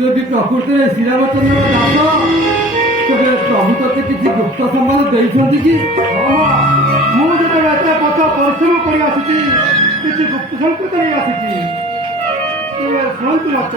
ଯଦି ପ୍ରକୃତିରେ ଶ୍ରୀରାମଚନ୍ଦ୍ର ଦାସ ତେବେ ପ୍ରଭୁ ତତେ କିଛି ଗୁପ୍ତ ସମ୍ବାଦ ଦେଇଛନ୍ତି କି? ମୁଁ ଯେତେବେଳେ ଏତେ ପଥ ପରିଶ୍ରମ କରି ଆସିଛି କିଛି ଗୁପ୍ତ ସଂକେତ ନେଇ ଆସିଛି। ତେବେ ଶୁଣନ୍ତୁ ମତ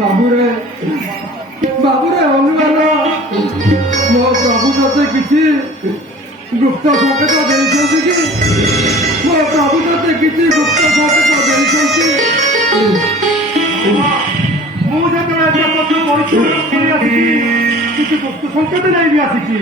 ବାବୁରେ ବାବୁରେ ଅନୁମାନ ମୋ ପ୍ରଭୁ ତତେ କିଛି ଗୁପ୍ତ ସଂକେତ ଦେଇଛନ୍ତି କି? ମୋ ପ୍ରଭୁ ତତେ କିଛି ଗୁପ୍ତ ସଂକେତ ଦେଇଛନ୍ତି? ମୁଁ ଯେତେବେଳେ ପରିଶ୍ରମ କରି ଆସିଛି କିଛି ଗୁପ୍ତ ସଂକେତ ନେଇ ବି ଆସିଛି।